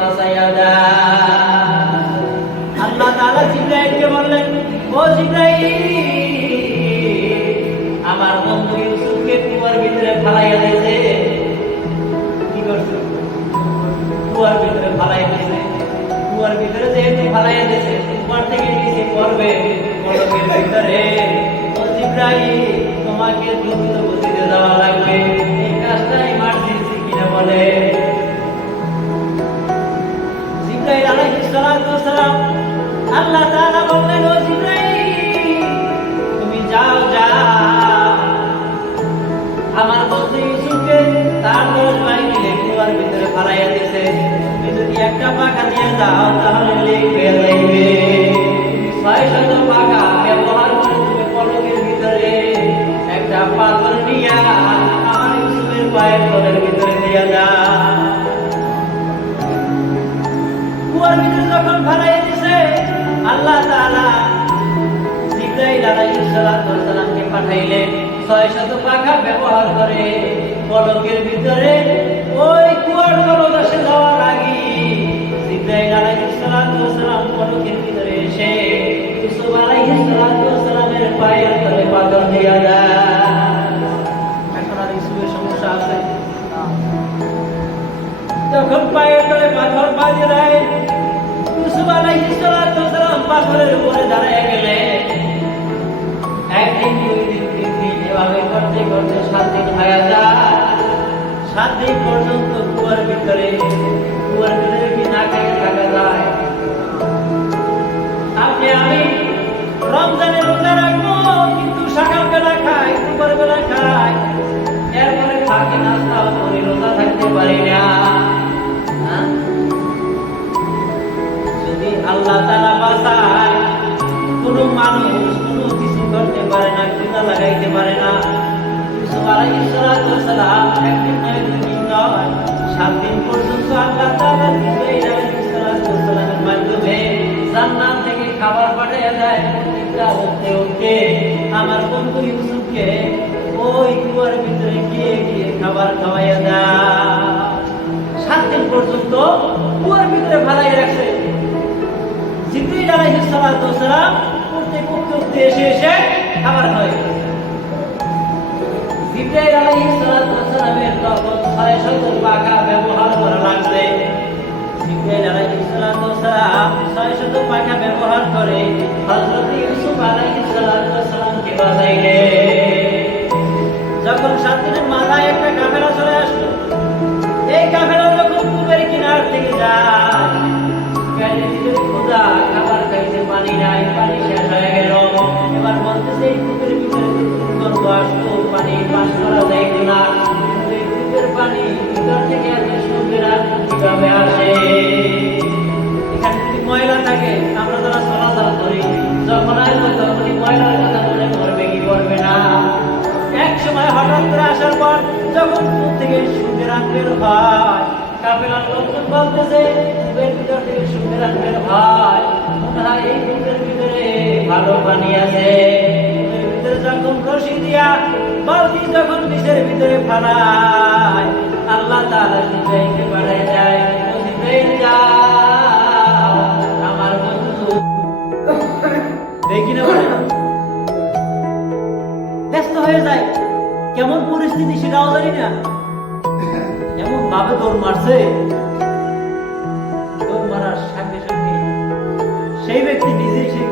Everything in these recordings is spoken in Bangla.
বাঁচাইয়া দাও। আল্লাহ তাআলা জিবরাইলকে বললেন, ও জিবরাইল, আমার বন্ধু ইউসুফকে কুয়ার ভিতরে ফালাইয়া দিয়েছে। কি করছে? কুয়ার ভিতরে ফালাইয়া দিয়েছে। কুয়ার ভিতরে যেহেতু ফালাইয়া দিয়েছে, কুয়ার থেকে নিচে পড়বে কলকের ভিতরে। ও জিবরাইল, তোমাকে দ্রুত গতিতে যাওয়া লাগবে। এই কাজটা ইমার্জেন্সি কিনা বলে। জিবরাইল আলাইহিস সালাতু ওয়াস সালাম, আল্লাহ তাআলা বললেন, ও জিবরাইল, তুমি যাও আমার বন্ধু ইউসুফকে তার 10 ভাই মিলে কুয়ার ভিতরে ফালাইয়া দিয়েছে। তুমি যদি একটা পাখা দিয়ে যাও তাহলে লিখে যাইবে। 600 পাখা ব্যবহার করে তুমি পলকের ভিতরে একটা পাথর নিয়ে আমার ইউসুফের পায়ের তলের ভিতরে দিয়ে দাও। কুয়ার ভিতরে যখন ফালাইয়া দিয়েছে, আল্লাহ তাআলা জিবরাইল আলাইহিস সালাতু ওয়াস সালামকে পাঠাইলেন 600 পাখা ব্যবহার করে পলকের ভিতরে ওই কুয়ার তলদেশে যাওয়ার আগে জিবরাইল আলাইহিস সালাতু ওয়াস সালাম পলকের ভিতরে এসে ইউসুফ আলাইহিস সালাতু ওয়াস সালামের পায়ের তলে পাথর দিয়া দেয়। এখন আর ইউসুফের সমস্যা আছে? যখন পায়ের তলে পাথর বাঁধিয়ে দেয়, ইউসুফ আলাইহিস সালাতু ওয়াস সালাম পাথরের উপরে দাঁড়িয়ে গেলেন। একদিন, 2 দিন, 3 দিন এভাবে করতে করতে 7 দিন হয়ে যায়। 7 দিন পর্যন্ত কুয়ার ভিতরে কি না খেয়ে থাকা যায়? আপনি আমি রমজানের রোজা রাখবো, কিন্তু সকালবেলা খাই, দুপুরবেলা খাই, এরপরে ফাঁকে নাস্তা করে রোজা থাকতে পারি না। যদি আল্লাহ তাআলা বাঁচায়, কোনো মানুষ কোনো কিছু করতে পারে না, খিদা লাগাইতে পারে না। ইউসুফ আলাইহিস সালাতু ওয়াস সালাম একদিন নয়, 2 দিন নয়, 7 দিন পর্যন্ত আল্লাহ তাআলা জিবরাইল আলাইহিস সালাতু ওয়াস সালামের মাধ্যমে জান্নাত থেকে খাবার পাঠিয়ে দেয়। প্রত্যেকটা ওকে আমার বন্ধু ইউসুফকে ওই কুয়ার ভিতরে গিয়ে খাবার খাওয়াইয়া দেয়। 7 দিন পর্যন্ত কুয়ার ভিতরে ফালাইয়া রাখছে। জিবরাইল আলাইহিস সালাতু ওয়াস সালাম উঠতে এসে খাবার খাওয়াই। জিবরাইল আলাইহিস সালাতু ওয়াস সালামের তখন 600 পাখা ব্যবহার করা লাগছে। জিবরাইল আলাইহিস সালাতু ওয়াস সালাম 600 পাখা ব্যবহার করে হযরত ইউসুফ আলাইহিস সালাতু ওয়াস সালামকে বাঁচাইলেন। যখন 7 দিনের মাথায় একটা কাফেলা চলে আসলো, এই কাফেলা যখন কূপের কিনার থেকে যায়, পেটের ভিতরে ক্ষুধা, খাবার খাইতে পানি নাই, পানি শেষ হয়ে গেল। এবার বলতেছে এই কূপের ভিতরে দুর্গন্ধ আসতো, পানি পাস করা যাইত না। এই কূপের পানি ভিতর থেকে এত সুন্দর কিভাবে আসে? এখানে যদি ময়লা থাকে, আমরা যারা চলাচল করি, যখন আসবে তখনই ময়লার কথা মনে করবে কি করবে না? এক সময় হঠাৎ করে আসার পর যখন কূপ থেকে সুন্দর বের হয়, কাফেলার লোকজন বলতেছে কূপের ভিতর থেকে সুন্দর বের হয়, মনে হয় এই কূপের ভিতরে ভালো পানি আছে। কূপের ভিতরে যখন রশি দিয়া বালতি যখন নিচের ভিতরে ফালায়, আল্লাহ তাআলা জিবরাইলকে পাঠায় যায়, ও জিবরাইল যাও আমার বন্ধু। দেখি না ব্যস্ত হয়ে যায়, কেমন পরিস্থিতি সেটাও জানি না, এমন ভাবে দৌড় মারছে, দৌড় মারার সঙ্গে সঙ্গে সেই ব্যক্তি নিজেই সেই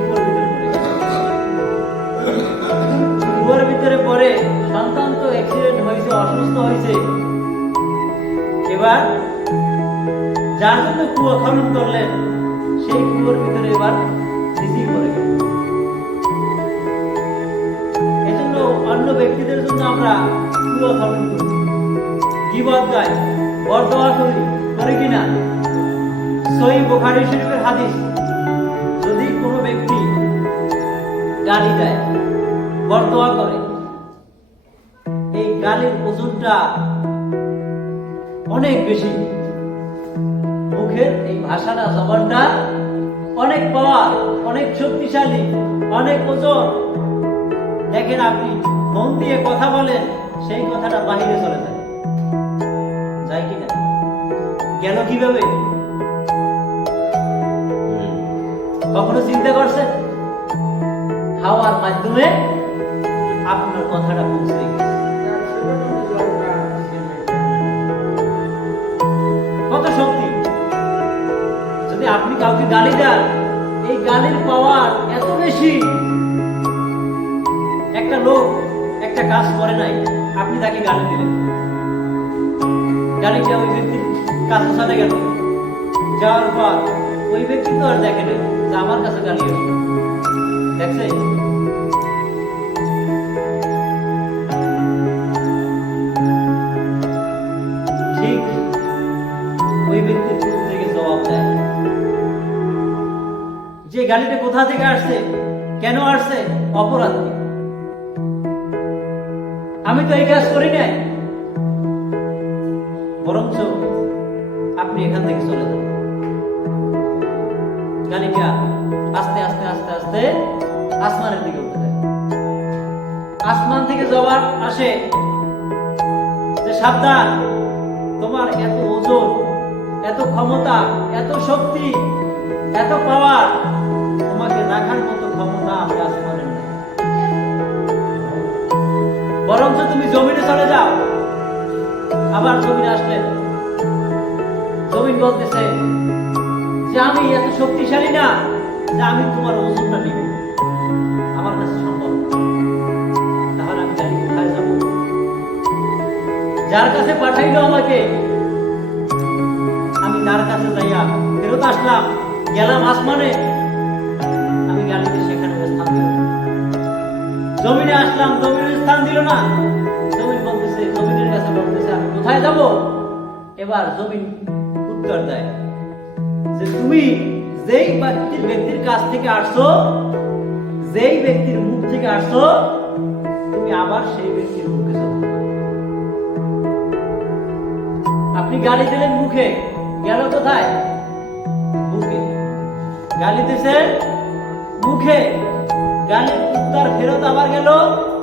কুয়ার ভিতরে পড়ে। সন্তান তো অ্যাক্সিডেন্ট হয়েছে, অসুস্থ হয়েছে। এবার যার জন্য কুয়া খনন করলেন, সেই কুয়ার ভিতরে এবার নিজেই পড়ে গেল। এজন্য অন্য ব্যক্তিদের জন্য আমরা কুয়া খনন করি, গীবত গাই, বরদোয়া করি কিনা? সহিহ বুখারী শরীফের হাদিস, যদি কোনো ব্যক্তি গালি দেয়, বরদোয়া করে, এই গালির ওজনটা অনেক বেশি। মুখের এই ভাষাটা, জবানটা অনেক পাওয়ার, অনেক শক্তিশালী, অনেক ওজন। দেখেন আপনি মন দিয়ে কথা বলেন, সেই কথাটা বাহিরে চলে যায়, যায় কিনা? গেল কিভাবে? হাওয়ার মাধ্যমে আপনার কথাটা পৌঁছে গেছে। কত শক্তি! যদি আপনি কাউকে গালি দেন, এই গালির পাওয়ার এত বেশি। একটা লোক একটা কাজ করে নাই, আপনি তাকে গালি দিলেন, গালিটা ওই ব্যক্তির কাছে চলে গেল। যাওয়ার পর ওই ব্যক্তি তো আর দেখে নেই যে আমার কাছে গালি আসবে, দেখছে? ঠিক ওই ব্যক্তির মুখ থেকে জবাব দেয় যে গালিটা কোথা থেকে আসছে, কেন আসছে, অপরাধ কি? আমি তো এই কাজ করি নাই। বরঞ্চ আপনি এখান থেকে চলে যান। গালিটা আস্তে আস্তে আস্তে আস্তে আসমানের দিকে উঠে যায়। আসমান থেকে জবাব আসে যে সাবধান, তোমার এত ওজন, এত ক্ষমতা, এত শক্তি, এত পাওয়ার, তোমাকে রাখার মতো ক্ষমতা আমি আসমানের নাই। বরঞ্চ তুমি জমিনে চলে যাও। আবার জমিনে আসলেন। জমিন বলতেছে যে আমি এত শক্তিশালী না যে আমি তোমার ওজনটা নিব, আমার কাছে সম্ভব না। তাহলে আমি জানি কোথায় যাব? যার কাছে পাঠাইলো আমাকে, আমি তার কাছে যাইয়া ফেরত আসলাম, গেলাম আসমানে, আমি গাড়িতে সেখানে স্থান দিল। জমিনে আসলাম, জমিনে স্থান দিল না। জমিন বলতেছে, জমিনের কাছে বলতেছে আমি কোথায় যাব? এবার জমিন উত্তর দেয় যে তুমি যেই ব্যক্তির কাছ থেকে আসছো, যেই ব্যক্তির মুখ থেকে আসছো, তুমি আবার সেই ব্যক্তির মুখে চলো। আপনি গালি দিলেন মুখে, গেল কোথায়? মুখে। গালি দিয়েছেন মুখে, গালির উত্তর ফেরত আবার গেল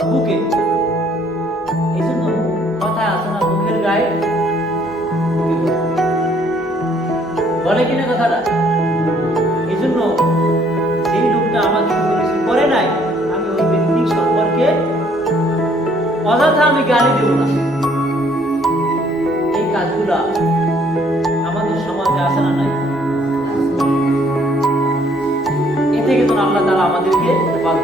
বুকে। এই জন্য কথা আছে না, মুখের গায়ে বলে কিনা কথাটা? এই জন্য সেই লোকটা আমাকে কোনো কিছু করে নাই, আমি ওই ব্যক্তি সম্পর্কে অযথা আমি গালি দেব না। এই কাজগুলা আমাদের সমাজে আসে না নাই? এ থেকে তো আল্লাহ তাআলা আমাদেরকে বাধ্য।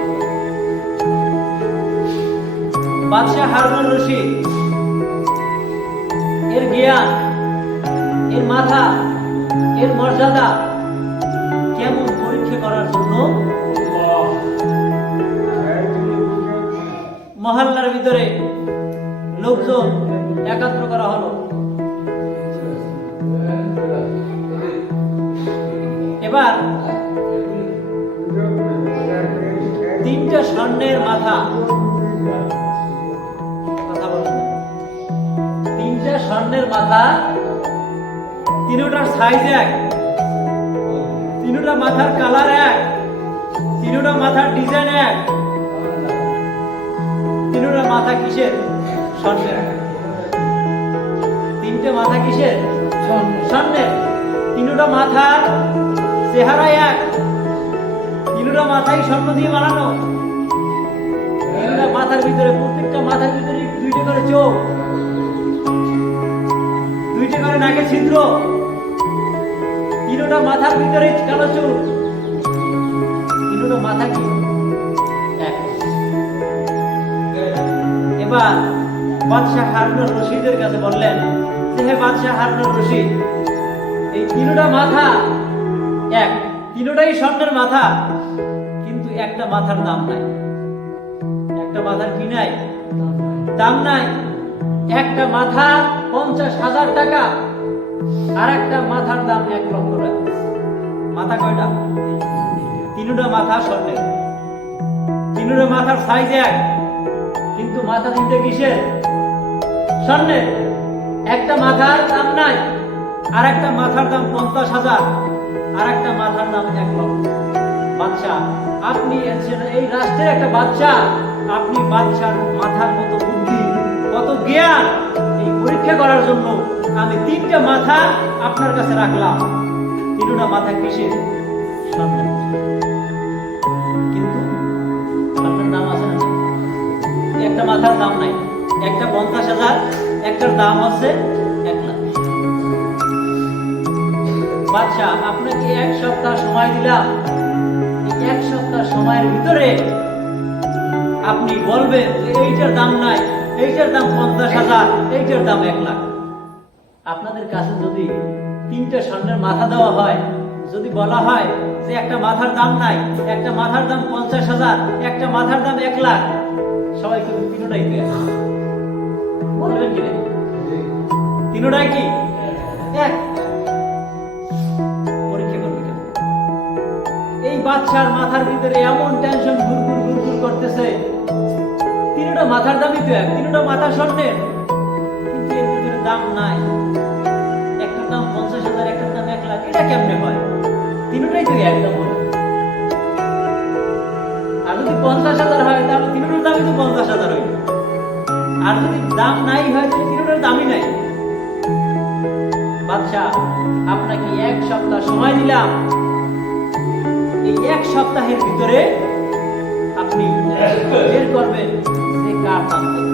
বাদশাহ হারুনুর রশিদ এর জ্ঞান, এর মাথা, এর মর্যাদা কেমন পরীক্ষা করার জন্য মহল্লার ভিতরে লোকজন একাত্র করা হলো। এবার 3টা স্বর্ণের মাথা, কথা বলুন, 3টা স্বর্ণের মাথা, 3টার সাইজ এক, 3টা মাথার কালার এক, 3টা মাথার ডিজাইন এক। 3টা মাথা কিসের? স্বর্ণের। 3টে মাথা কিসের? স্বর্ণের। 3টা মাথার চেহারা এক, 3টা মাথাই স্বর্ণ দিয়ে বানানো। 3টা মাথার ভিতরে, প্রত্যেকটা মাথার ভিতরে 2টা করে চোখ, 2টা করে নাকের ছিদ্র, 3টা মাথার ভিতরে কালো চুল। 3টা মাথা কি এক। এবার বাদশাহ হারুনুর রশিদের কাছে বললেন যে হে বাদশাহ হারুনুর রশিদ, এই 3টা মাথা এক, 3টাই স্বর্ণের মাথা, কিন্তু একটা মাথার দাম নাই। একটা মাথার কি নাই? দাম নাই। একটা মাথা 50,000 টাকা, আর একটা মাথার দাম 1 লক্ষ টাকা। মাথা কয়টা? 3টা মাথা স্বর্ণের, 3টা মাথার সাইজ এক, কিন্তু মাথা 3টে কিসের? স্বর্ণের। একটা মাথার দাম নাই, আর একটা মাথার দাম 50,000, আর একটা মাথার দাম 1 লক্ষ। বাদশা, আপনি এই রাষ্ট্রের একটা বাদশা, আপনি বাদশার মাথার মতো বুদ্ধি, কত জ্ঞান, এই পরীক্ষা করার জন্য আমি 3টা মাথা আপনার কাছে রাখলাম। 3টা মাথা কিসের? স্বর্ণের। কিন্তু স্বর্ণের দাম আছে না? একটা মাথার দাম নাই, একটা 50,000, একটার দাম হচ্ছে 1,00,000। বাদশাহ, আপনাকে 1 সপ্তাহ সময় দিলাম। এই 1 সপ্তাহ সময়ের ভিতরে আপনি বলবেন যে এইটার দাম নাই, এইটার দাম 50,000, এইটার দাম 1,00,000। আপনাদের কাছে যদি 3টে স্বর্ণের মাথা দেওয়া হয়, যদি বলা হয় যে একটা মাথার দাম নাই, একটা মাথার দাম 50,000, একটা মাথার দাম 1,00,000, সবাই কিন্তু তিনটাই দেয়, বলবেন কি? তিনটাই কি এক? পরীক্ষা করবে কেন? এই বাচ্চার মাথার ভিতরে এমন টেনশন ঘুরঘুর করতেছে, তিনটা মাথার দামই তো এক, তিনটা মাথা স্বর্ণের, কিন্তু এর ভিতরে দাম নাই। একটার দাম 50,000, একটার দাম 1,00,000, এটা কেমনে হয়? তিনটাই তো একদম বলে। আর যদি 50,000 হয় তাহলে তিনটার দামই তো 50,000 হয়। আর যদি দাম নাই হয় তাহলে তিনটার দামই নাই। বাদশা, আপনাকে 1 সপ্তাহ সময় দিলাম। এই 1 সপ্তাহের ভিতরে আপনি বের করবেন যে কার দাম কত।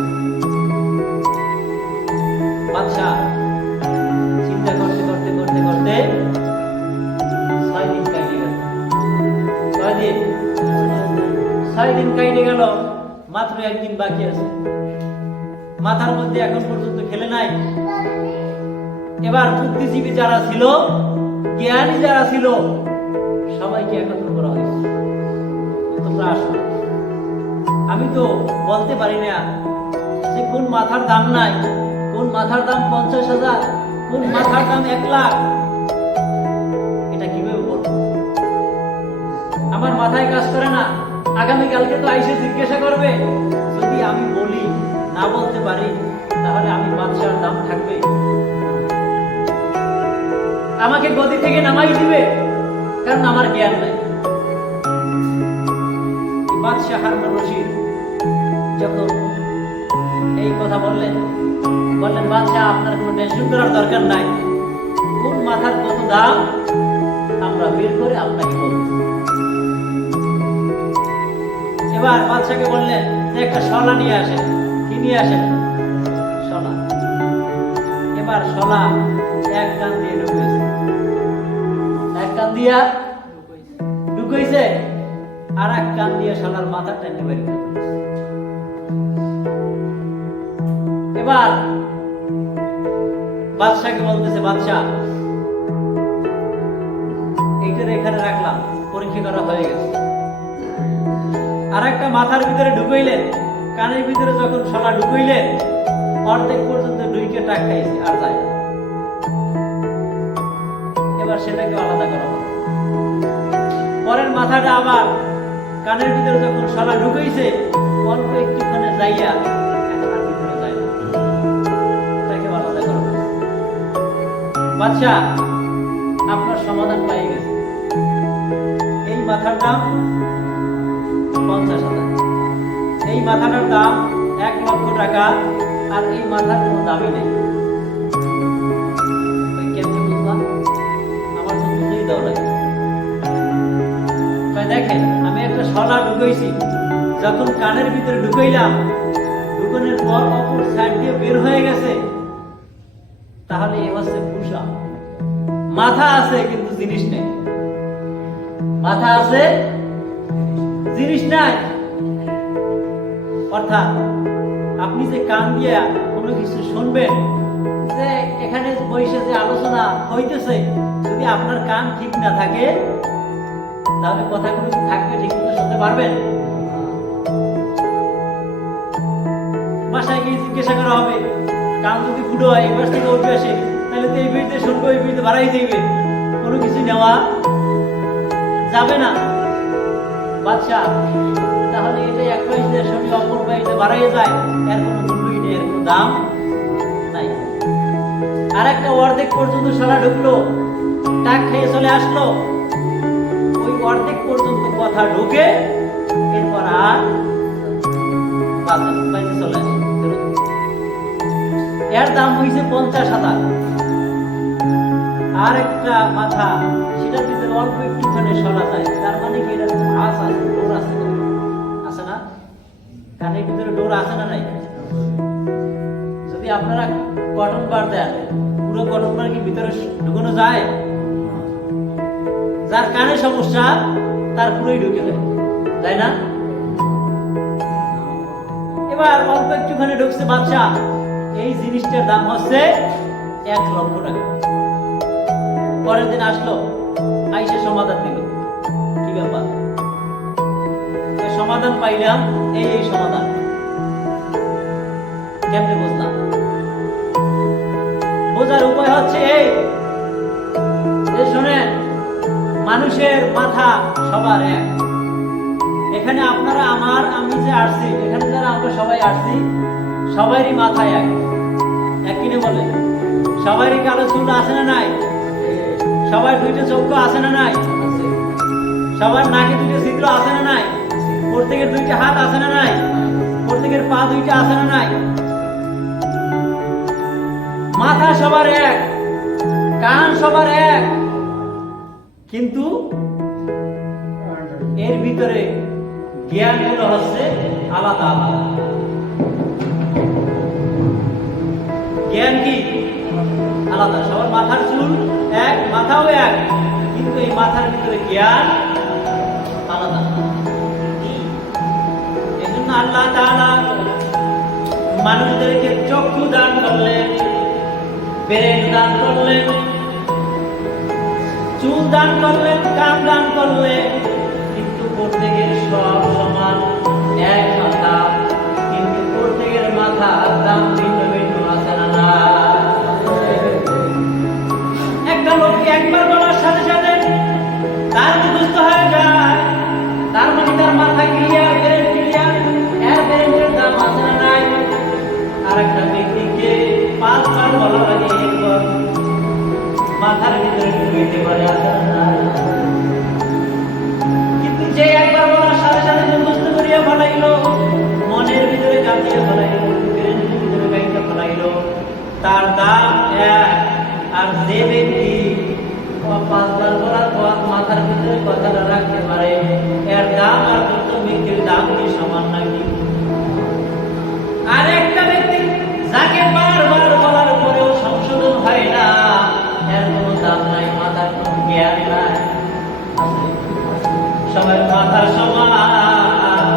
বাদশা চিন্তা করতে করতে করতে করতে 6 দিন কাটে গেল। 6 দিন কাটে গেল, মাত্র 1 দিন বাকি আছে। মাথার মধ্যে এখন পর্যন্ত খেলে নাই। এবার বুদ্ধিজীবী যারা ছিল, জ্ঞানী যারা ছিল, সবাইকে একত্র করা হয়েছে। তোমরা আসো, আমি তো বলতে পারি না যে কোন মাথার দাম নাই, কোন মাথার দাম 50,000, কোন মাথার দাম 1,00,000। এটা কিভাবে বলবো? আমার মাথায় কাজ করে না। আগামীকালকে তো আইসে জিজ্ঞাসা করবে। যদি আমি বলি, না বলতে পারি, তাহলে আমি বাদশার দাম থাকবে? আমাকে গদি থেকে নামাই দিবে, কারণ আমার জ্ঞান নাই। বাদশাহ হারুন রশিদ যখন এই কথা বললেন, বাদশাহ আপনার কোনো টেনশন করার দরকার নাই, কোন মাথার কত দাম আমরা বের করে আপনাকে বলব। এবার বাদশাকে বললেন যে একটা শলা নিয়ে আসেন। কি নিয়ে আসেন? শলা। এবার শলা এক কান দিয়ে ঢুকেছে, এক কান দিয়া ঢুকেছে, আর এক কান দিয়ে শলার মাথা টেনে বের করে। এবার বাদশাকে বলতেছে, বাদশা এইটার এখানে রাখলাম, পরীক্ষা করা হয়ে গেছে। আর একটা মাথার ভিতরে ঢুকাইলেন, কানের ভিতরে যখন শলা ঢুকাইলেন, অর্ধেক পর্যন্ত ঢুকে টাক খাইছে, আর যায় না। এবার সেটাকে আলাদা করা হবে। পরের মাথাটা আবার কানের ভিতরে যখন শলা ঢুকাইছে, অল্প একটুখানে যাইয়া এখন আর ভিতরে যায় না, এটাকে আলাদা করা হবে। বাদশা, আপনার সমাধান পেয়ে গেছে। এই মাথার দাম 50,000, এই মাথাটার দাম 1,00,000 টাকা, আর এই মাথার কোনো দামই নেই। কেমনে বুঝলাম? আমার তো বুঝেই দাও লাগে। দেখেন, আমি একটা শলা ঢুকাইছি, যখন কানের ভিতরে ঢুকাইলাম, ঢুকানোর পর অপর সাইড দিয়ে বের হয়ে গেছে, তাহলে এ হচ্ছে পুষা। মাথা আছে কিন্তু জিনিস নেই, মাথা আছে জিনিস নাই। অর্থাৎ আপনি যে কান দিয়া কোনো কিছু শুনবেন, যে এখানে বসে যে আলোচনা হইতেছে, যদি আপনার কান ঠিক না থাকে, তাহলে কথাগুলো থাকবে, ঠিক মতো শুনতে পারবেন? বাসায় গিয়ে জিজ্ঞাসা করা হবে, কান যদি ফুটো হয়, এই পাশ থেকে উঠে আসে, তাহলে তো এই বিড়িতে শুনবো, এই বিড়িতে বাড়াই দিবে, কোনো কিছু নেওয়া যাবে না। বাদশা, তাহলে এটা এক পাশ দিয়ে শুনলে অপর পাশে বাড়াই যায়, এর কোনো মূল্যই নেই, এর কোনো দাম নাই। আর একটা অর্ধেক পর্যন্ত সারা ঢুকলো, টাক খেয়ে চলে আসলো, ওই অর্ধেক পর্যন্ত কথা ঢুকে এরপর আর বাইরে চলে আসে। এর দাম হয়েছে 50,000। আর একটা মাথা, সেটার ভিতরে অল্প একটুখানি সরা যায়, তার মানে কি এটা আস আছে, ওর আছে না? কানের ভিতরে ডোর আছে না নাই? যদি আপনারা কটন বার দেন, পুরো কটন বার কি ভিতরে ঢুকানো যায়? যার কানে সমস্যা তার পুরোই ঢুকে যায়, তাই না? এবার অল্প একটুখানি ঢুকছে বাচ্চা, এই জিনিসটার দাম হচ্ছে 1,00,000 টাকা। পরের দিন আসলো, আইসে সমাধান দিল, কি ব্যাপার? সমাধান পাইলাম, এই সমাধান কেমনে বুঝলাম? বোঝার উপায় হচ্ছে এই যে শোনেন, মানুষের মাথা সবার এক। এখানে আপনারা আমি যে আসছি, এখানে যারা আমরা সবাই আসছি, সবারই মাথা এক। এক কিনে বলে, সবারই কালো চুল আছে না নাই? সবার দুইটা চক্ষু আছে না নাই? সবার নাকে দুইটা ছিদ্র আছে না নাই? প্রত্যেকের দুইটা হাত আছে না নাই? প্রত্যেকের পা দুইটা আছে না নাই? মাথা সবার এক, কান সবার এক, কিন্তু এর ভিতরে জ্ঞানগুলো হচ্ছে আলাদা আলাদা। জ্ঞান কি আলাদা? সবার মাথার চুল এক, মাথাও এক, কিন্তু এই মাথার ভিতরে জ্ঞান আলাদা। এই জন্য আল্লাহ তাআলা মানুষদেরকে চক্ষু দান করলেন, ব্রেন দান করলেন, চুল দান করলেন, কান দান করলেন, কিন্তু প্রত্যেকের সব সমান এক মাথা, কিন্তু প্রত্যেকের মাথার দাম ভিন্ন ভিন্ন আছে না? একটা লোককে একবার বলার সাথে সাথে তার মুখস্থ হয়ে যায়, তার মানে তার মাথা ক্লিয়ার, ব্রেন ক্লিয়ার, এর ব্রেনের দাম আছে না নাই? আর একটা ব্যক্তিকে 5 বার বলার আগে একবার মাথার ভিতরে ঢুকাইতে পারে, আছে না? কিন্তু যে একবার বলার সাথে সাথে মুখস্থ করিয়া ফেলাইলো, মনের ভিতরে গাঁথিয়া ফেলাইলো, ব্রেনের ভিতরে গাইতে ফেলাইলো, তার দাম এক। আর যে ব্যক্তি 5 বার বলার পর মাথার ভিতরে কথাটা রাখতে পারে, এর দাম আর প্রথম ব্যক্তির দাম কি সমান নাকি? আর একটা ব্যক্তি যাকে বারবার বলার পরেও সংশোধন হয় না, এর কোনো দাম নাই, মাথার কোনো জ্ঞান নাই। সবার মাথা সমান,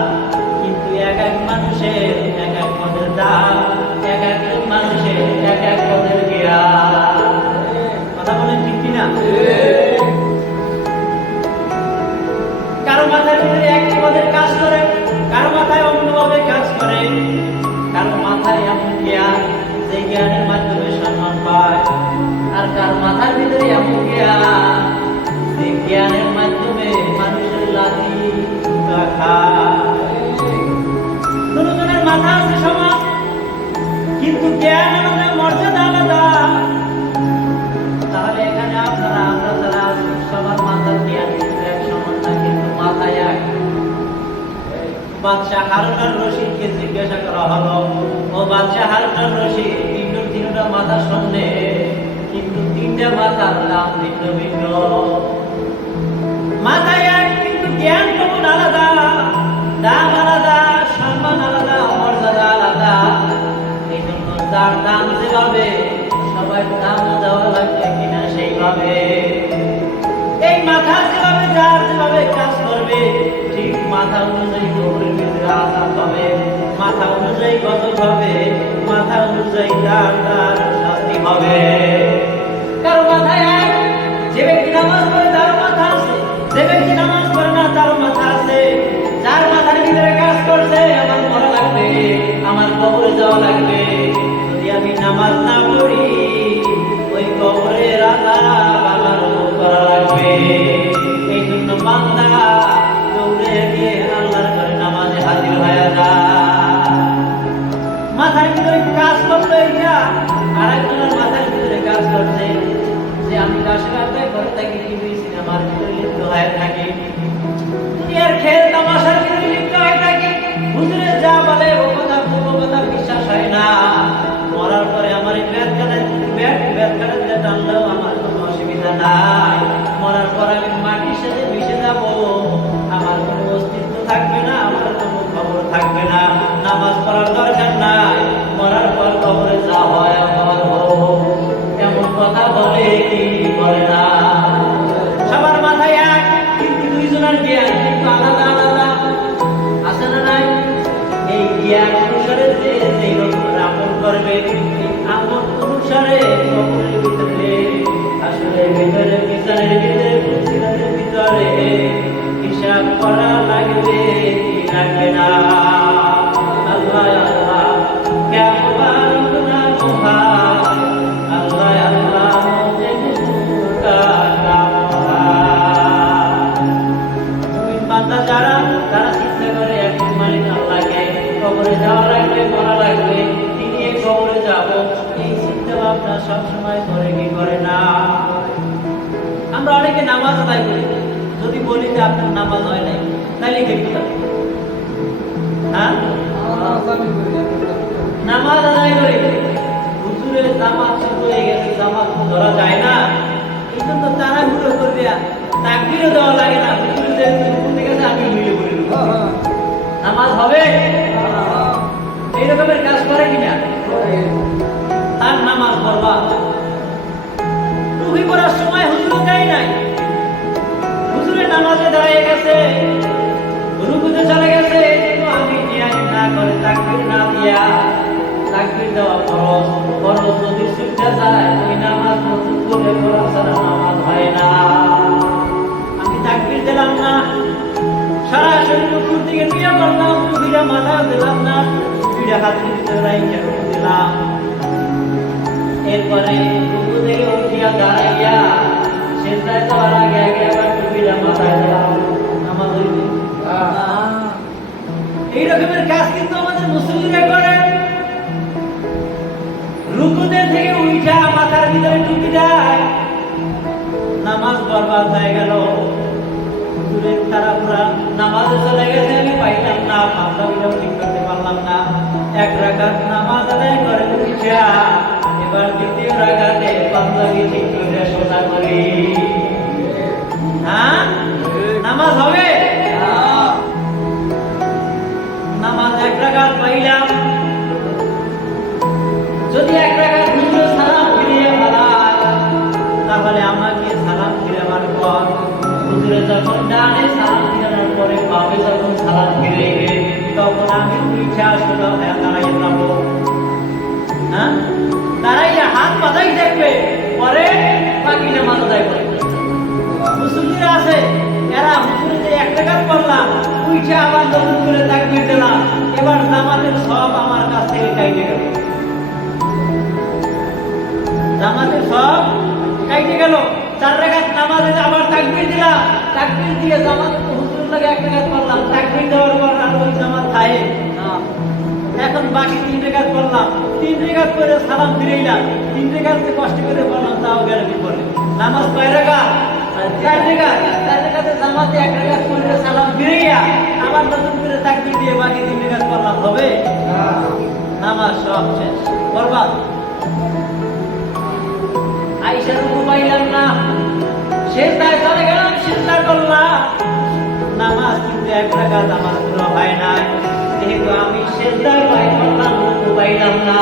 কিন্তু এক এক মানুষের এক এক পদের দাম, এক এক মানুষের এক এক পদের জ্ঞান। কথা বলেন ঠিক কিনা? কারো মাথার ভিতরে এক পদের কাজ করে, কারো মাথায় অন্যভাবে কাজ করে, কারো মাথায় এমন জ্ঞান যে জ্ঞানের মাধ্যমে সম্মান পায়, আর কার মাথার ভিতরে এমন জ্ঞান যে জ্ঞানের মাধ্যমে মানুষের লাঠি খায়। দুজনের মাথা আছে সমান, কিন্তু জ্ঞান আমাদের মর্যাদা আলাদা। তাহলে এখানে আপনারা আমরা যারা সবার মাথার জ্ঞান এক সমান না, কিন্তু মাথায় এক। বাদশাহ হারুন আর রশিদকে জিজ্ঞাসা করা হলো, ও বাদশাহ হারুন আর রশিদ, তিনটা মাথা সন্নে, কিন্তু 3টা মাথার দাম ভিন্ন ভিন্ন। মাথা এক, কিন্তু জ্ঞান কেমন আলাদা, দাম আলাদা, সম্মান আলাদা, মর্যাদা আলাদা। এই জন্য তার দাম যেভাবে, সবাই দাম দেওয়া লাগবে কিনা সেইভাবে। এই মাথা যেভাবে যার যেভাবে কাজ করবে, ঠিক মাথা অনুযায়ী কবরের ভিতরে আযাব হবে, মাথা অনুযায়ী গজব হবে, মাথা অনুযায়ী তার শাস্তি হবে। কারো মাথায় এক, যে ব্যক্তি নামাজ পড়ে তার মাথা আছে, যে ব্যক্তি নামাজ পড়ে না তার মাথা আছে। যার মাথার ভিতরে কাজ করছে, আমার মরা লাগবে, আমার কবরে যাওয়া লাগবে, যদি আমি নামাজ না পড়ি ওই কবরের আযাব আমার করা লাগবে। এই জন্য বান্দা দৌড়ে গিয়ে আল্লাহর ঘরে নামাজে হাজির হয়ে যায়। মাথার ভিতরে কাজ করলো এটা, আর একজনের মাথার ভিতরে কাজ করছে যে আমি কাশে রাখবে ঘরে থাকি, টিভি সিনেমার ভিতরে লিপ্ত হয়ে থাকি, দুনিয়ার খেল তামাশার ভিতরে লিপ্ত হয়ে থাকি, হুজুরে যা বলে ও কথা বিশ্বাস হয় না। মরার পরে আমার এই ব্যাট কাটাতে টানলেও আমার কোনো অসুবিধা নাই। মরার পর আমি মাটির সাথে মিশে যাব, আমার কোনো অস্তিত্ব থাকবে না, আমার কোনো খবর থাকবে না। লাগবে কি লাগবে না। আল্লাহ আল্লাহ কেমন মুবারক নাম ভাই, আল্লাহ আল্লাহ মনে মুস্কান নাম ভাই। মুমিন বান্দা যারা তারা চিন্তা করে একদিন মালিক আল্লাহকে কবরে যাওয়া লাগবে, মরা লাগবে, তিনি কবরে যাব, এই চিন্তা ভাবনা সবসময় করে কি করে না। আমরা অনেকে নামাজ আদায় করি, যদি বলি যে আপনার নামাজ হয় নাই তাহলে কি করতে হবে? হ্যাঁ, নামাজ আদায় করি, হুজুরের জামাত শুরু হয়ে গেছে, জামাত ধরা যায় না, এই জন্য তারা ঘুরে করবে, তাকবীরও দেওয়া লাগে না, হুজুরের করতে গেছে আমি মিলে বলি নামাজ হবে। এই রকমের কাজ করে কিনা, তার নামাজ বরবাদ। রুহি করার সময় হুজুর দেয় নাই, হুজুরের নামাজে দাঁড়িয়ে গেছে, রুকুতে চলে গেছে, আমি নিয়াজ না করে তাকবীর না দিয়া, তাকবীর দেওয়া ফরজ, ফরজ যদি ছুটে যায় ওই নামাজ মজুদ করে পড়া ছাড়া নামাজ হয় না। আমি তাকবীর দিলাম না, সারা শরীর রুকুর দিকে নিয়ে পড়লাম, রুহিরা মাথা দিলাম না, রুহিরা হাতের ভিতরে রাইখা রুকু দিলাম। এরপরে রুকু থেকে উঠিয়া দাঁড়াইয়া সেজদায় যাওয়ার আগে আগে আবার টুপিটা মাথায় দিলাম, নামাজ হইবে। এই রকমের কাজ কিন্তু আমাদের মুসলিমরা করে। রুকুতে থেকে উঠা মাথার ভিতরে টুপি দেয়, নামাজ বরবাদ হয়ে গেল। হুজুরের তাড়াহুড়া, নামাজে চলে গেছে, আমি পাইলাম না, পাঞ্জাবিটাও ঠিক করতে পারলাম না। এক রাকাত নামাজ আদায় করে উঠা এবার দ্বিতীয় রাকাতে পাঞ্জাবি ঠিক করে সোজা করি। হ্যাঁ, নামাজ হবে? নামাজ এক রাকাত পাইলাম, যদি এক রাকাত হুজুর সালাম ফিরিয়ে ফেলায়, তাহলে আমাকে সালাম ফিরাবার পর হুজুরে যখন ডানে সালাম ফিরানোর পরে বামে যখন সালাম ফিরাইবে, তখন আমি উঠা সোজা হয়ে দাঁড়াইয়ে যাবো। হ্যাঁ, দাঁড়াইয়া হাত পাতাই দেখবে, পরে বাকি নামাজ আদায় করে। মুসলিমরা আছে, এরা হুজুরে যে এক রাকাত পড়লাম, উঠে আবার নতুন করে তাকবীর দিলাম, এবার জামাতের সব আমার কাছ থেকে কাইটে গেল, জামাতের সব কাইটে গেল। 4 রাকাত নামাজে আবার তাকবীর দিলাম, তাকবীর দিয়ে জামাত হুজুর লাগে এক রাকাত পড়লাম, তাকবীর দেওয়ার পর আর ওই জামাত খায় না। এখন বাকি 3 রাকাত পড়লাম, 3 রাকাত করে সালাম ফিরাইলাম, 3 রাকাতে কষ্ট করে পড়লাম, তাও গেল বিপরে। নামাজ কয় রাকাত? 4 রাকাত। 4 রাকাতে জামাতে 1 রাকাত করে সালাম ফিরাইয়া আবার নতুন করে তাকবীর দিয়ে বাকি 3 রাকাত পড়লাম, হবে? নামাজ সব শেষ, বরবাদ। আয়েশা রুকু পাইলাম না, সিজদায় চলে গেলাম, সিজদা করলাম, নামাজ কিন্তু 1 রাকাত আমার পুরো হয় নাই, যেহেতু আমি সিজদায় পাইলাম, রুকু পাইলাম না,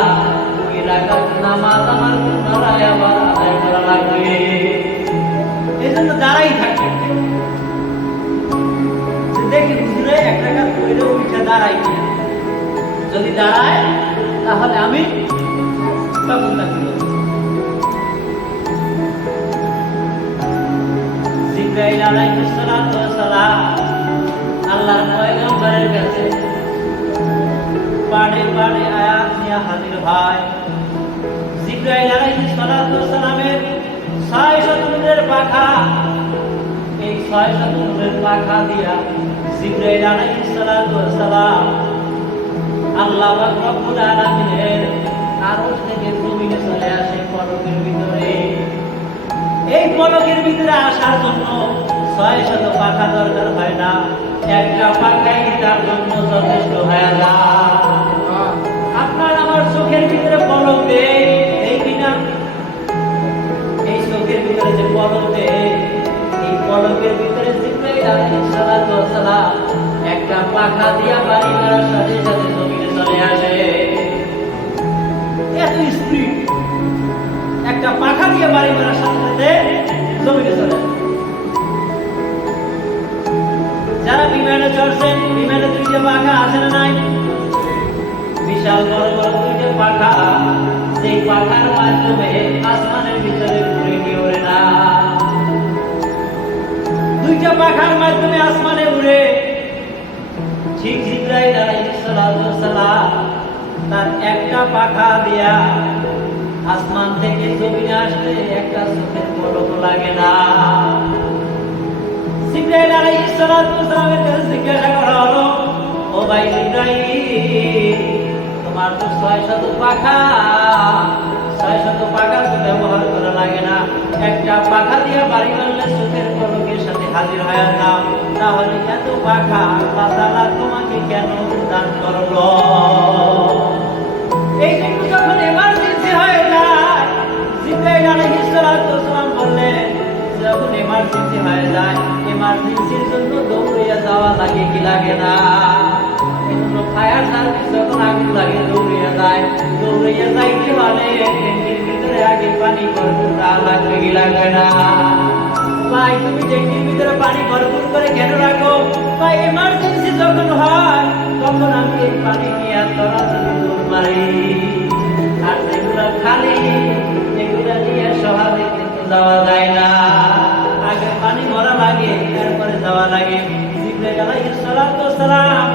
2 রাকাত নামাজ আমার পুনরায় আবার আদায় করা লাগবে। এজন্য দাঁড়াই থাকি, দেখি হুজুরে 1 রাকাত পড়লে উঠে দাঁড়াই কিনা, যদি দাঁড়ায় তাহলে আমি তখন তাকবীর। জিবরাইল আলাইহিস সালাতু ওয়াস সালাম আল্লাহর পয়গম্বরের কাছে পাড়ে পাড়ে আয়াত নিয়ে হাজির হয়। জিবরাইল আলাইহিস সালাতু ওয়াস সালামের 600 নূরের পাখা, এই 600 নূরের পাখা দিয়া জিবরাইল আলাইহিস সালাতু ওয়াস সালাম আল্লাহ রব্বুল আলামিনের আরশ থেকে জমিনে চলে আসে পলকের ভিতরে। এই পলকের ভিতরে আসার জন্য 600 পাখা দরকার হয় না, একটা পাখাই তার জন্য যথেষ্ট হয়ে যায়। আপনার আমার চোখের ভিতরে পলক দেয়, এই কিনা? এই চোখের ভিতরে যে পলক দেয়, এই পলকের ভিতরে জিবরাইল আলাইহিস সালাতু ওয়াস সালাম একটা পাখা দিয়া বাড়ি মারার সাথে সাথে জমিনে চলে আসে। এত স্পিড, একটা পাখা দিয়ে বাড়ি মারার সাথে সাথে জমিনে চলে আসে। যারা বিমানে চড়ছেন, বিমানে 2টা পাখা আছে না নাই? বিশাল বড় বড় 2টা পাখা, সেই পাখার মাধ্যমে আসমানের ভিতরে ঘুরে কি ওড়ে না? 2টা পাখার মাধ্যমে আসমানে উড়ে, ঠিক জিবরাইল আলাইহিস সালাম তার একটা পাখা দিয়া আসমান থেকে জমিনে আসলে একটা চোখের পলক লাগে না। জিবরাইল আলাইহিস সালামের কাছে জিজ্ঞাসা করা হলো, ও ভাই জিবরাইল, তোমার তো 600 পাখা, 600 পাখা তো ব্যবহার করা লাগে না, একটা পাখা দিয়ে বাড়ি মারলে চোখের পলকের সাথে হাজির হয়ে যাও, তাহলে এত পাখা আল্লাহ তাআলা তোমাকে কেন দান করলো? এই জন্য যখন এমার্জেন্সি হয়ে যায়, জিবরাইল আলাইহিস সালাম বললেন, যখন এমার্জেন্সি হয়ে যায়, এমার্জেন্সির জন্য দৌড়িয়ে যাওয়া লাগে কি লাগে না? এজন্য ফায়ার সার্ভিস যখন আগুন লাগে দৌড়িয়ে যায়, দৌড়িয়ে যাইতে হলে ট্যাঙ্কির ভিতরে আগে পানি ভরপুর লাগবে কি লাগবে না? ভাই তুমি ট্যাঙ্কির ভিতরে পানি ভরপুর করে কেন রাখো? ভাই এমার্জেন্সি যখন হয় তখন আমি এই পানি নিয়ে সরাসরি দৌড় মারি, আর যেগুলো খালি এগুলো নিয়ে সহজে কিন্তু যাওয়া যায় না, আগে পানি ভরা লাগে তারপরে যাওয়া লাগে। জিবরাইল আলাইহিস সালাম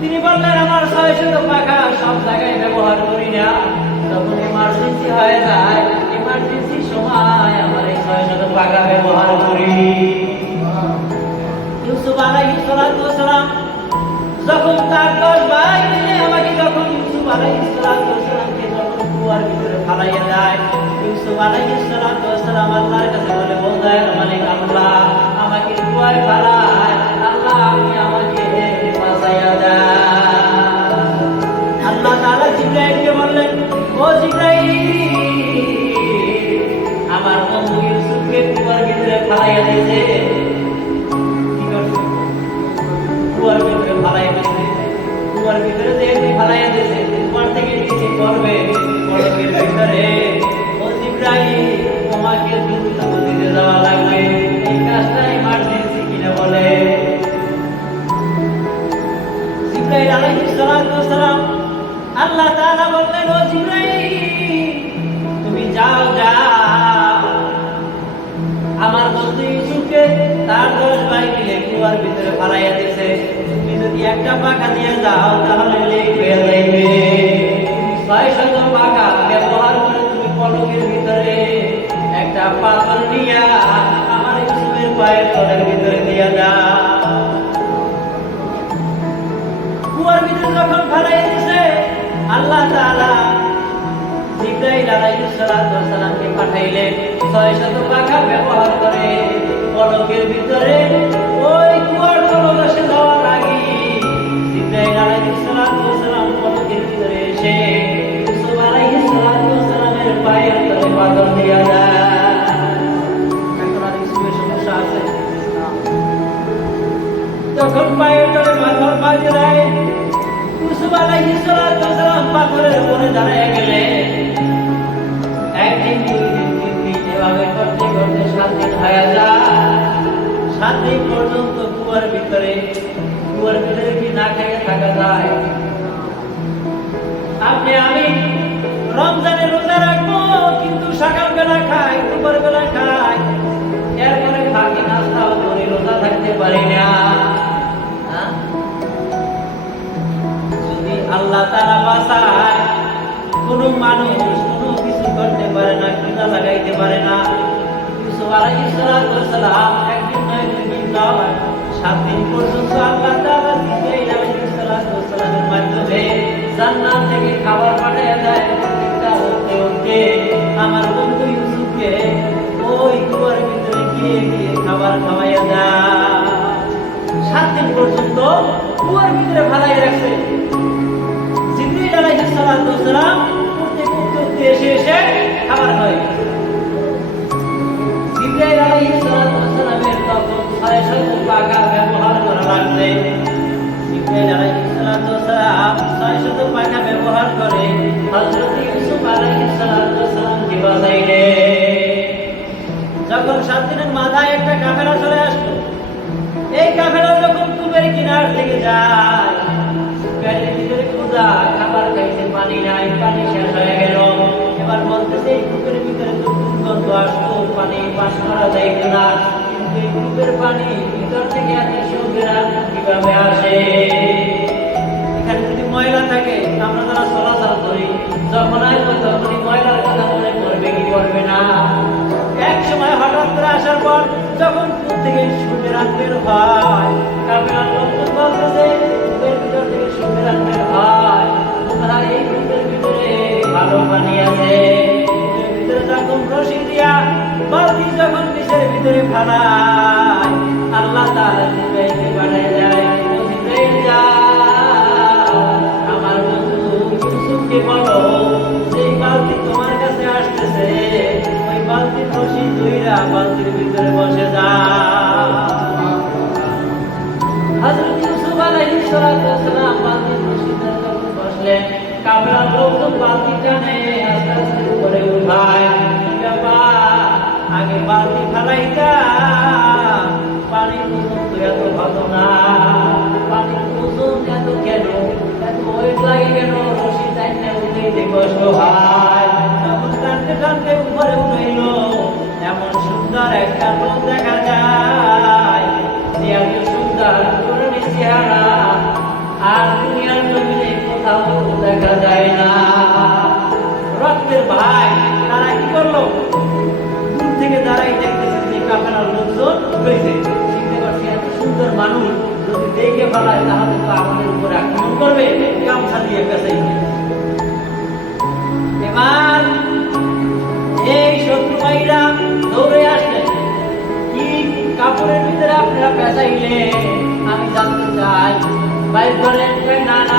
তিনি বললেন, আমার 600 পাখা সব জায়গায় ব্যবহার করি না, যখন এমার্জেন্সি হয়ে যায়, এমার্জেন্সি সময় আমার এই 600 পাখা ব্যবহার করি। ইউসুফ আলাইহিস সালাম যখন তার 10 ভাই মিলে আমাকে যখন ইউসুফ আলাইহিস সালামকে যখন কুয়ার ভিতরে ফালাইয়া দেয়, ইউসুফ আলাইহিস সালাম আল্লাহর কাছে বলে, ও দয়ার মালিক আল্লাহ, আমাকে কুয়ায় ফালায়, আল্লাহ আপনি আমাকে বাঁচাইয়া দেন। আল্লাহ তাআলা জিবরাইলকে বললেন, ও জিবরাইল, আমার বন্ধু ইউসুফকে কুয়ার ভিতরে ফালাইয়া দিয়েছে। কি করছে? কুয়ার ভিতরে ফালাইয়া দিয়েছে, কুয়ার ভিতরে যে ফালাইয়া দিয়েছে, কুয়ার থেকে নিচে পড়বে, পড়বের ভিতরে। ও জিবরাইল, তোমাকে দ্রুত গতিতে যাওয়া লাগবে, এই কাজটা ইমার্জেন্সি কিনা বলে। জিবরাইল আলাইহিস সালাম আল্লাহ তাআলা বললেন, ও জিবরাইল, তুমি যাও যাও, আমার বন্ধু ইউসুফকে তার 10 ভাই মিলে কুয়ার ভিতরে ফালাইয়া দিয়েছে, তুমি যদি একটা পাখা দিয়ে যাও তাহলে লেগ হয়ে যাইবে। 600 পাখা ব্যবহার করে তুমি পলকের ভিতরে একটা পাথর নিয়ে আমার ইউসুফের পায়ের তলের ভিতরে দিয়ে দাও। কুয়ার ভিতরে যখন ফালাইয়া দিয়েছে, আল্লাহ তাআলা জিবরাইল আলাইহিস সালামকে পাঠাইলেন 600 পাখা ব্যবহার করে পলকের ভিতরে ওই কুয়ার তলদেশে যাওয়ার আগে জিবরাইল আলাইহিস সালাম পলকের ভিতরে এসে ইউসুফ আলাইহিস সালামের পায়ের তলে পাথর দিয়া দেয়। এখন আর ইউসুফের সমস্যা আছে? যখন পায়ের তলে পাথর বাঁধে দেয়, ইউসুফ আলাইহিস সালাম পাথরের উপরে দাঁড়িয়ে গেলেন। একদিন, 2 দিন, 3 দিন এভাবে করতে করতে 7 দিন হয়ে যায়। 7 দিন পর্যন্ত কুয়ার ভিতরে কি না খেয়ে থাকা যায়? আপনি আমি রমজানের রোজা রাখবো, কিন্তু সকালবেলা খাই, দুপুরবেলা খাই, এরপরে ফাঁকি নাস্তাও করি, রোজা থাকতে পারি না। যদি আল্লাহ তাআলা বাঁচায়, কোনো মানুষ কোনো কিছু করতে পারে না, খিদা লাগাইতে পারে না। ইউসুফ আলাইহিস সালাম একদিন নয়, 2 দিন নয়, 7 দিন পর্যন্ত আল্লাহ তাআলা জিবরাইল আলাইহিস সালামের মাধ্যমে জান্নাত থেকে খাবার পাঠিয়ে দেয়। প্রত্যেকটা হতে হতে আমার বন্ধু ইউসুফকে ওই কুয়ার ভিতরে গিয়ে খাবার খাওয়াইয়া দেয়। 7 দিন পর্যন্ত কুয়ার ভিতরে ফালাই রাখছে। জিবরাইল আলাইহিস সালাম প্রত্যেক এসে এসে খাবার খাওয়াই। জিবরাইল আলাইহিস সালামের তখন 600 পাখা ব্যবহার করা লাগছে। জিবরাইল আলাইহিস সালাম 600 পাখা ব্যবহার করে হযরত ইউসুফ আলাইহিস সালামকে বাঁচাইলেন। যখন 7 দিনের মাথায় একটা কাফেলা চলে আসলো, এই কাফেলা যখন কূপের কিনার থেকে যায়, পেটের ভিতরে ক্ষুধা, খাবার খাইতে পানি নাই, পানি শেষ হয়ে গেল। এবার বলতেছে এই কূপের ভিতরে তো দুর্গন্ধ আসতো, পানি পাস করা যাইত না, কিন্তু এই কূপের পানি ভিতর থেকে এত সুন্দর কিভাবে আসে? থাকে, আমরা যারা চলাচল করি, যখন আসবো তখনই ময়লার কথা মনে পড়বে কি পড়বে না? এক সময় হঠাৎ করে আসার পর যখন কূপ থেকে সুখের বের হয়, কাফেলার লোকজন বলতেছে কূপের ভিতর থেকে সুখের বের হয়, তারা এই কূপের ভিতরে ভালো পানি আছে। কূপের ভিতরে যখন রশি দিয়া বালতি যখন বিষের ভিতরে ফালায়, আল্লাহ তাআলা জিব্রাইলকে পাঠিয়ে দেয়, ও জিব্রাইল যা আমার বন্ধু ইউসুফকে বলো যে বালতি তোমার কাছে আসতেছে, ওই বালতির রশি ধইরা বালতির ভিতরে বসে যা। হযরত ইউসুফ আলাইহিস সালাম বালতির রশি ধরে যখন বসলেন, কাফেলার লোকজন বালতি টানে আস্তে আস্তে উপরে উঠায়। আগে বালতি ফালাইতা পানি পর্যন্ত এত ভালো না, পানির ওজন এত কেন, এত ওয়েট লাগে কেন, রশি টাইনে উঠাইতে কষ্ট হয়। তখন টানতে টানতে উপরে উঠাইল, এমন সুন্দর একটা লোক দেখা যায়, যে এত সুন্দর করুণী চেহারা আর দুনিয়ার জমিনে কোথাও দেখা যায় না। রক্তের ভাই তারা কি করলো, দূর থেকে দাঁড়াই দেখতেছে যে কাফেলার লোকজন হয়েছে, চিনতে পারছি এত সুন্দর মানুষ যদি দেখে ফেলায় তাহলে তো আমাদের উপরে আক্রমণ করবে, গামছা দিয়ে পেঁচাই। এবার এই শত্রু ভাইরা দৌড়ে আসলেন, কি কাপড়ের ভিতরে আপনারা পেঁচাইলে আমি জানতে চাই। বাইর করেন, না না